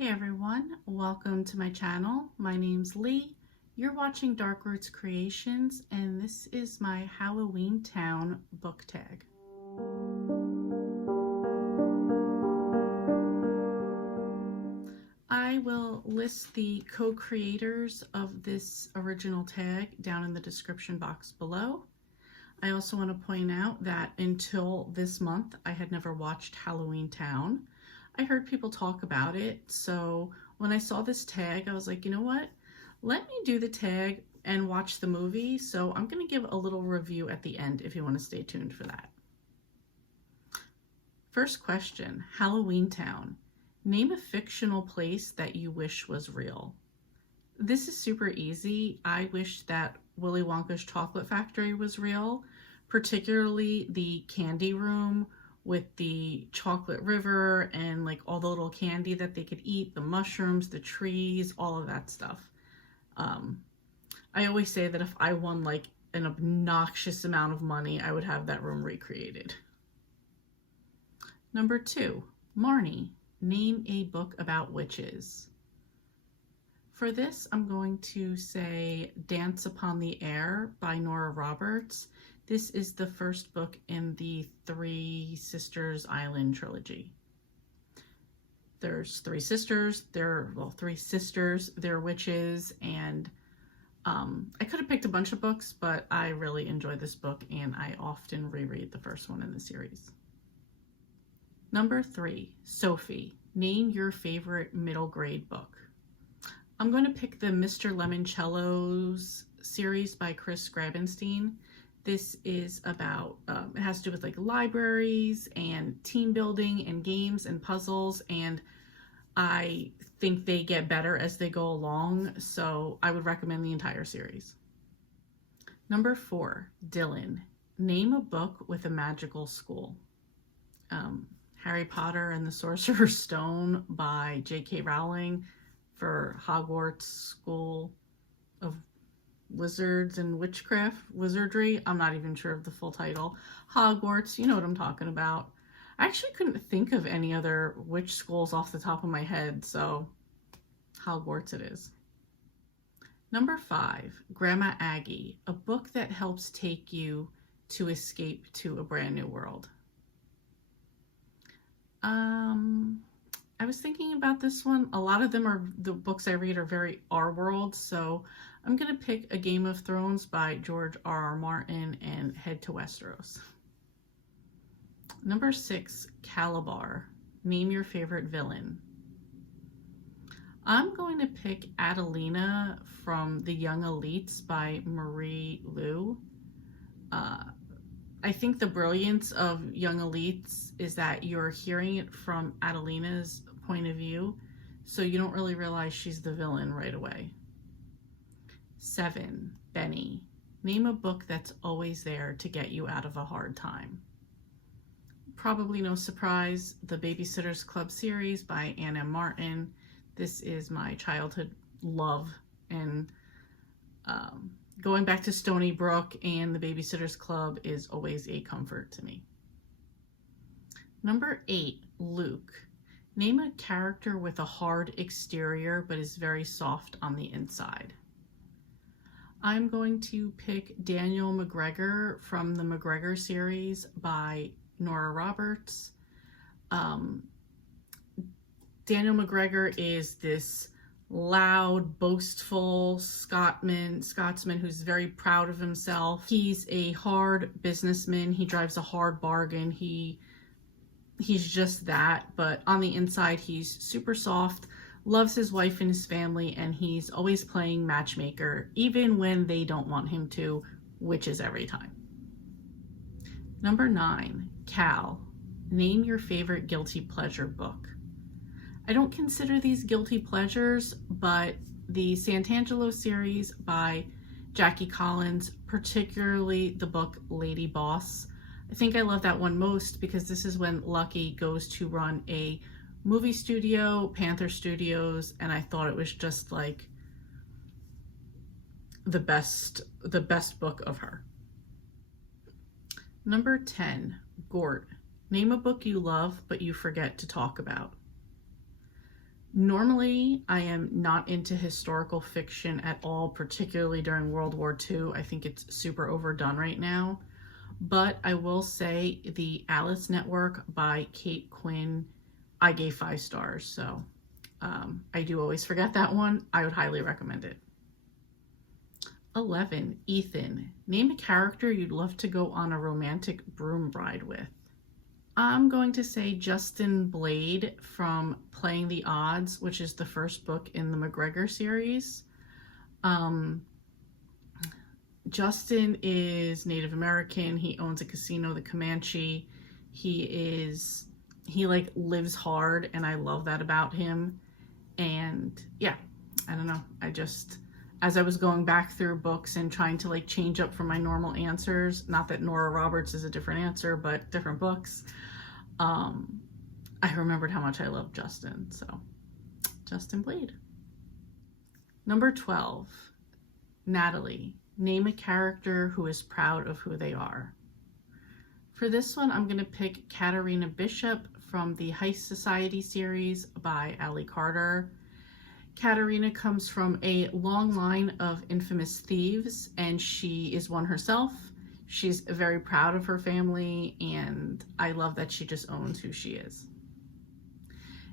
Hey everyone, welcome to my channel. My name's Lee. You're watching Dark Roots Creations, and this is my Halloweentown book tag. I will list the co-creators of this original tag down in the description box below. I also want to point out that until this month, I had never watched Halloweentown. I heard people talk about it, so when I saw this tag, I was like, you know what? Let me do the tag and watch the movie, so I'm going to give a little review at the end if you want to stay tuned for that. First question, Halloweentown. Name a fictional place that you wish was real. This is super easy. I wish that Willy Wonka's chocolate factory was real, particularly the candy room with the chocolate river and like all the little candy that they could eat, the mushrooms, the trees, all of that stuff. I always say that if I won like an obnoxious amount of money, I would have that room recreated. Number 2, Marnie. Name a book about witches. For this, I'm going to say Dance Upon the Air by Nora Roberts. This is the first book in the Three Sisters Island trilogy. There's three sisters, they're witches, and I could have picked a bunch of books, but I really enjoy this book and I often reread the first one in the series. Number 3, Sophie. Name your favorite middle grade book. I'm going to pick the Mr. Lemoncello's series by GRABENSTEIN. This is about, it has to do with like libraries and team building and games and puzzles, and I think they get better as they go along, so I would recommend the entire series. Number 4, Dylan. Name a book with a magical school. Harry Potter and the Sorcerer's Stone by J.K. Rowling for Hogwarts School of Wizards and Wizardry. I'm not even sure of the full title. Hogwarts, you know what I'm talking about. I actually couldn't think of any other witch schools off the top of my head, so Hogwarts it is. Number 5, Grandma Aggie, a book that helps take you to escape to a brand new world. I was thinking about this one. A lot of them are, the books I read are very our world, so I'm going to pick A Game of Thrones by George R.R. Martin and Head to Westeros. Number 6, Kalabar. Name your favorite villain. I'm going to pick Adelina from The Young Elites by Marie Lu. I think the brilliance of Young Elites is that you're hearing it from Adelina's point of view, so you don't really realize she's the villain right away. 7, Benny. Name a book that's always there to get you out of a hard time. Probably no surprise, the Babysitter's Club series by Ann M. Martin. This is my childhood love, and going back to Stony Brook and the Babysitter's Club is always a comfort to me. Number 8, Luke. Name a character with a hard exterior but is very soft on the inside. I'm going to pick Daniel McGregor from the McGregor series by Nora Roberts. Daniel McGregor is this loud, boastful Scotsman who's very proud of himself. He's a hard businessman. He drives a hard bargain. He's just that, but on the inside, he's super soft, loves his wife and his family, and he's always playing matchmaker, even when they don't want him to, which is every time. Number 9, Cal. Name your favorite guilty pleasure book. I don't consider these guilty pleasures, but the Santangelo series by Jackie Collins, particularly the book Lady Boss. I think I love that one most because this is when Lucky goes to run a movie studio, Panther Studios, and I thought it was just like the best book of her. Number 10, Gort. Name a book you love but you forget to talk about. Normally, I am not into historical fiction at all, particularly during World War II. I think it's super overdone right now. But I will say the Alice Network by Kate Quinn, I gave 5 stars. So I do always forget that one. I would highly recommend it. 11, Ethan. Name a character you'd love to go on a romantic broom ride with. I'm going to say Justin Blade from Playing the Odds, which is the first book in the McGregor series. Justin is Native American. He owns a casino, the Comanche. He like lives hard, and I love that about him. And yeah, I don't know. As I was going back through books and trying to like change up from my normal answers, not that Nora Roberts is a different answer, but different books, I remembered how much I love Justin. So Justin Blade. Number 12, Natalie. Name a character who is proud of who they are. For this one, I'm going to pick Katarina Bishop from the Heist Society series by Allie Carter. Katarina comes from a long line of infamous thieves, and she is one herself. She's very proud of her family, and I love that she just owns who she is.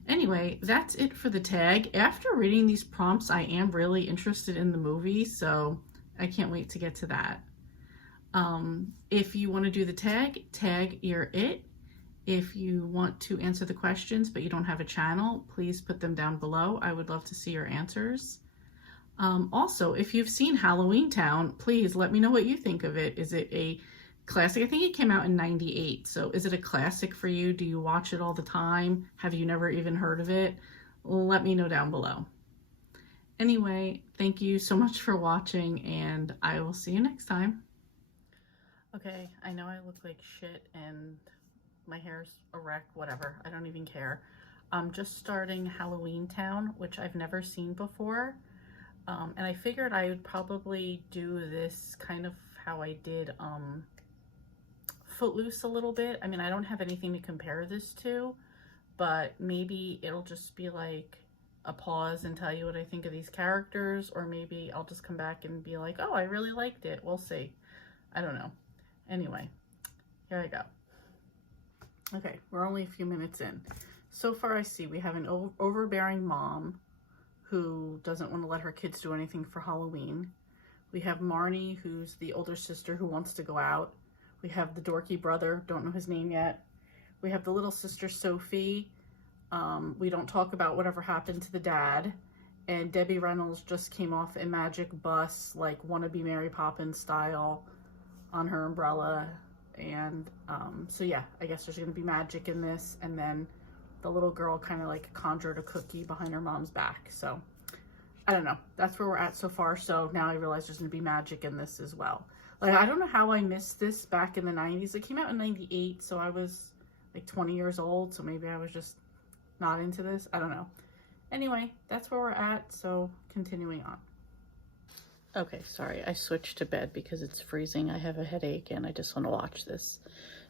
Anyway, that's it for the tag. After reading these prompts, I am really interested in the movie, so I can't wait to get to that. If you want to do the tag you're it. If you want to answer the questions but you don't have a channel, please put them down below. I would love to see your answers. Also, if you've seen Halloweentown, please let me know what you think of it. Is it a classic? I think it came out in '98. So is it a classic for you? Do you watch it all the time? Have you never even heard of it? Let me know down below. Anyway, thank you so much for watching, and I will see you next time. Okay, I know I look like shit and my hair's a wreck, whatever. I don't even care. I'm just starting Halloweentown, which I've never seen before. And I figured I would probably do this kind of how I did Footloose a little bit. I mean, I don't have anything to compare this to, but maybe it'll just be like a pause and tell you what I think of these characters, or maybe I'll just come back and be like, oh, I really liked it. We'll see. I don't know. Anyway, here I go. Okay, we're only a few minutes in. So far I see we have an overbearing mom who doesn't want to let her kids do anything for Halloween. We have Marnie, who's the older sister who wants to go out. We have the dorky brother, don't know his name yet. We have the little sister, Sophie. We don't talk about whatever happened to the dad. And Debbie Reynolds just came off a magic bus, like wannabe Mary Poppins style, on her umbrella. And so yeah, I guess there's going to be magic in this. And then the little girl kind of like conjured a cookie behind her mom's back. So I don't know. That's where we're at so far. So now I realize there's going to be magic in this as well. Like, I don't know how I missed this back in the 90s. It came out in '98, so I was like 20 years old. So maybe I was just not into this. I don't know. Anyway, that's where we're at. So continuing on. Okay, sorry. I switched to bed because it's freezing. I have a headache and I just want to watch this.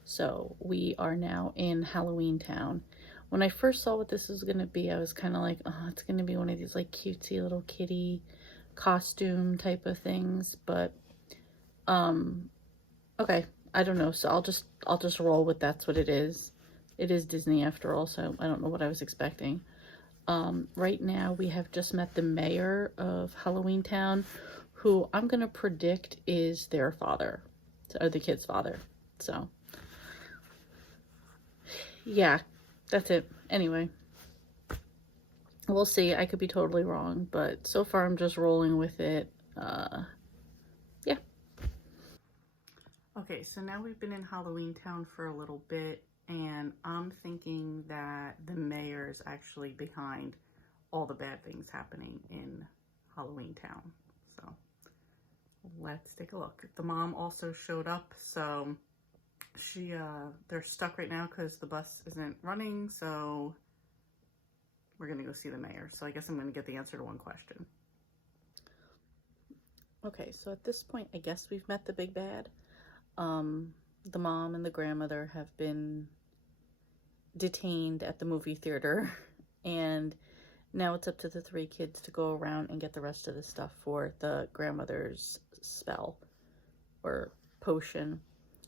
So we are now in Halloweentown. When I first saw what this was going to be, I was kind of like, oh, it's going to be one of these like cutesy little kitty costume type of things. But, okay, I don't know. So I'll just roll with that's what it is. It is Disney after all, so I don't know what I was expecting. Right now we have just met the mayor of Halloweentown, who I'm going to predict is their father, or the kid's father. So, yeah, that's it. Anyway, we'll see. I could be totally wrong, but so far I'm just rolling with it. Yeah. Okay, so now we've been in Halloweentown for a little bit, and I'm thinking that the mayor is actually behind all the bad things happening in Halloweentown. So let's take a look. The mom also showed up, so they're stuck right now because the bus isn't running, so we're gonna go see the mayor. So I guess I'm gonna get the answer to one question. Okay, so at this point, I guess we've met the big bad. The mom and the grandmother have been detained at the movie theater, and Now it's up to the 3 kids to go around and get the rest of the stuff for the grandmother's spell or potion.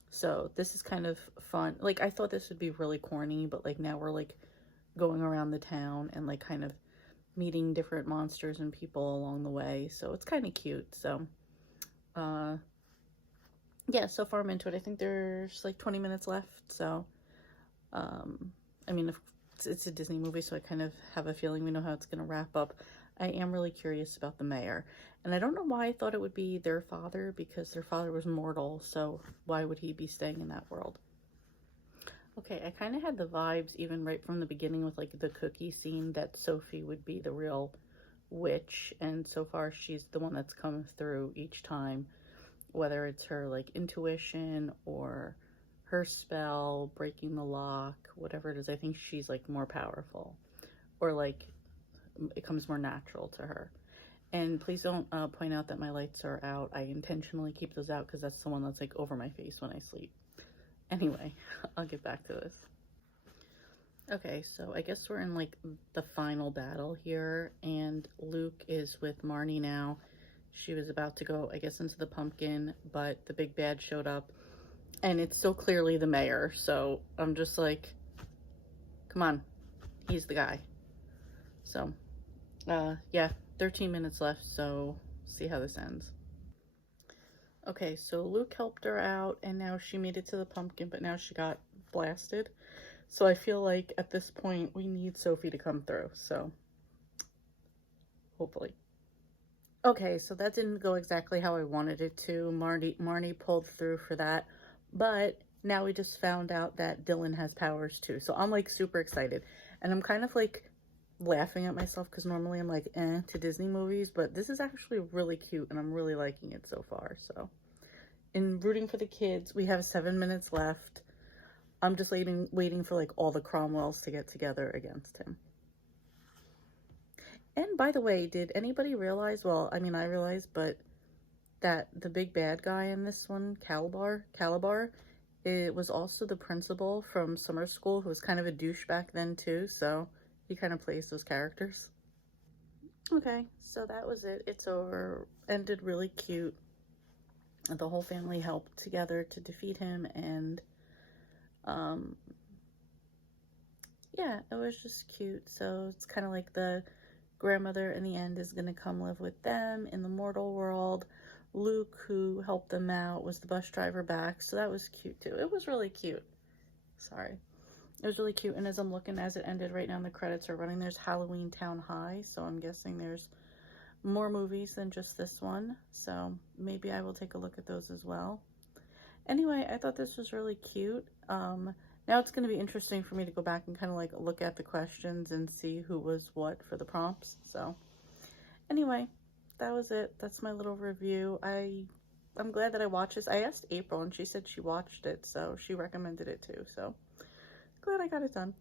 So this is kind of fun. Like, I thought this would be really corny, but like now we're like going around the town and like kind of meeting different monsters and people along the way. So it's kind of cute. So yeah, so far I'm into it. I think there's like 20 minutes left. So I mean, it's a Disney movie, so I kind of have a feeling we know how it's going to wrap up. I am really curious about the mayor. And I don't know why I thought it would be their father, because their father was mortal, so why would he be staying in that world? Okay, I kind of had the vibes even right from the beginning with like the cookie scene that Sophie would be the real witch, and so far she's the one that's come through each time, whether it's her like intuition or her spell, breaking the lock, whatever it is. I think she's like more powerful, or like it comes more natural to her. And please don't point out that my lights are out. I intentionally keep those out because that's the one that's like over my face when I sleep. Anyway, I'll get back to this. Okay, so I guess we're in like the final battle here, and Luke is with Marnie now. She was about to go, I guess, into the pumpkin, but the big bad showed up, and it's so clearly the mayor. So I'm just like, come on, he's the guy. So yeah, 13 minutes left, so see how this ends. Okay, so Luke helped her out, and now she made it to the pumpkin, but now she got blasted. So I feel like at this point we need Sophie to come through, so hopefully. Okay, so that didn't go exactly how I wanted it to. Marnie pulled through for that, but now we just found out that Dylan has powers too. So I'm like super excited, and I'm kind of like laughing at myself because normally I'm like to Disney movies, but this is actually really cute and I'm really liking it so far. So in rooting for the kids, we have 7 minutes left. I'm just waiting for like all the Cromwells to get together against him. And by the way, did anybody realize, well, I mean, I realized, but that the big bad guy in this one, Kalabar, it was also the principal from summer school, who was kind of a douche back then too, so he kind of plays those characters. Okay, so that was it. It's over. Ended really cute. The whole family helped together to defeat him, and yeah, it was just cute. So it's kind of like the grandmother in the end is going to come live with them in the mortal world. Luke, who helped them out, was the bus driver back, so that was cute too. It was really cute. Sorry. It was really cute, and as I'm looking as it ended right now, the credits are running. There's Halloweentown High, so I'm guessing there's more movies than just this one, so maybe I will take a look at those as well. Anyway, I thought this was really cute. Now it's going to be interesting for me to go back and kind of like look at the questions and see who was what for the prompts. So anyway, that was it. That's my little review. I'm glad that I watched this. I asked April and she said she watched it, so she recommended it too. So glad I got it done.